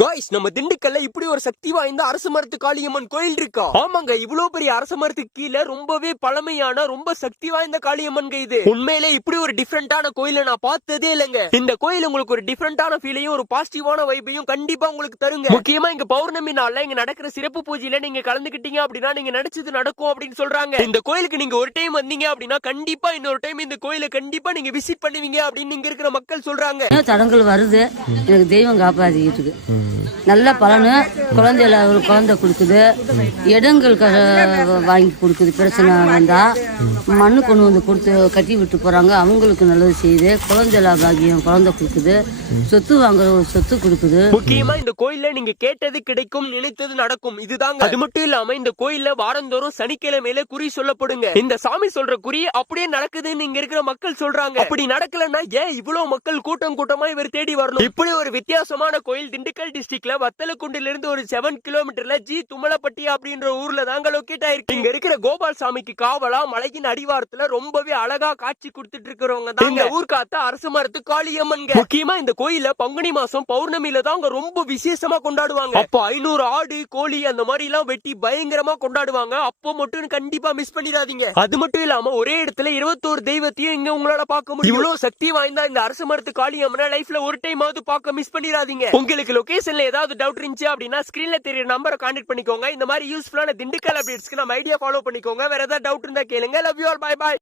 Guys, நம்ம திண்டுக்கல்ல இப்படி ஒரு சக்தி வாய்ந்த அரச மரத்து காளியம்மன் கோயில் இருக்கா? ஆமாங்க, இவ்வளவு பெரிய அரச மரத்துக்கு கீழே ரொம்பவே பழமையான ரொம்ப சக்தி வாய்ந்த காளியம்மன் இது. உண்மையிலே இப்படி ஒரு டிஃபரெண்டான கோயிலை நான் பார்த்ததே இல்லைங்க. இந்த கோயில் உங்களுக்கு ஒரு டிஃபரெண்டான ஃபீலையும் ஒரு பாசிட்டிவான வைப்பையும் கண்டிப்பா உங்களுக்கு தருங்க. முக்கியமா இங்க பௌர்ணமி நாள்ல இங்க நடக்கிற சிறப்பு பூஜையில நீங்க கலந்துக்கிட்டீங்க அப்படின்னா நீங்க நினைச்சது நடக்கும் அப்படின்னு சொல்றாங்க. இந்த கோயிலுக்கு நீங்க ஒரு டைம் வந்தீங்க அப்படின்னா கண்டிப்பா இன்னொரு டைம் இந்த கோயிலை கண்டிப்பா நீங்க விசிட் பண்ணுவீங்க அப்படின்னு இங்க இருக்கிற மக்கள் சொல்றாங்க. தடங்கள் வருது, எனக்கு தெய்வம் காப்பாத்திக்கிட்டு இருக்கு. நல்ல பலனு குழந்தைல ஒரு குழந்தை கொடுக்குது, இடங்கள் வாங்கி கொடுக்குது. பிரச்சனை வந்தா மண்ணு கொண்டு வந்து கொடுத்து கட்டி விட்டு போறாங்க, அவங்களுக்கு நல்லது செய்யுது. குழந்தைல பாக்கியம் குழந்தை கொடுக்குது, சொத்து வாங்குற ஒரு சொத்து கொடுக்குது. முக்கியமா இந்த கோயில்ல நீங்க கேட்டது கிடைக்கும், நினைத்தது நடக்கும், இதுதாங்க. அது மட்டும் இல்லாம இந்த கோயில்ல வாரந்தோறும் சனிக்கிழமையில குறி சொல்லப்படுங்க. இந்த சாமி சொல்ற குறி அப்படியே நடக்குதுன்னு இங்க இருக்கிற மக்கள் சொல்றாங்க. அப்படி நடக்கலன்னா ஏன் இவ்வளவு மக்கள் கூட்டம் கூட்டமா இவர் தேடி வரணும்? இப்படி ஒரு வித்தியாசமான கோயில் திண்டுக்கல் டிஸ்ட்ரிக்ட்ல வத்தலக்குண்டில இருந்து ஒரு 7 கிலோமீட்டர்ல ஜி தும்மலப்பட்டி அப்படின்ற ஊர்ல தாங்க லொக்கேட் ஆயிருக்கு. இங்க இருக்கிற கோபால் சாமிக்கு காவலா மலையின் அடிவாரத்துல ரொம்பவே அழகா காட்சி கொடுத்துட்டு இருக்கிறவங்க தான் இந்த ஊர் காத்த அரச மரத்து காளியம்மன். முக்கியமா இந்த கோயில பங்குனி மாசம் பௌர்ணமியில தான் ரொம்ப விசேஷமா கொண்டாடுவாங்க. அப்போ 500 ஆடு கோழி அந்த மாதிரி எல்லாம் வெட்டி பயங்கரமா கொண்டாடுவாங்க. அப்போ மட்டும் கண்டிப்பா மிஸ் பண்ணிடாதீங்க. அது மட்டும் இல்லாம ஒரே இடத்துல 21 தெய்வத்தையும் இங்க உங்களால பார்க்க முடியும். இவ்வளவு சக்தி வாய்ந்த இந்த அரச மரத்து காளியம்மனை லைஃப்ல ஒரு டைம் ஆவது பார்க்க மிஸ் பண்ணிடாதீங்க. உங்களுக்கு லொகேஷன்ல ஏதாவது டவுட் இருந்துச்சு அப்படின்னா ஸ்கிரீன்ல தெரியற நம்பரை கான்டாக்ட் பண்ணிக்கோங்க. இந்த மாதிரி யூஸ்ஃபுல்லான திண்டுக்கல் அப்டேட்ஸ்க்கு நம்ம ஐடியா ஃபாலோ பண்ணிக்கோங்க. வேற ஏதாவது டவுட் இருந்தா கேளுங்க. Love you all, bye by.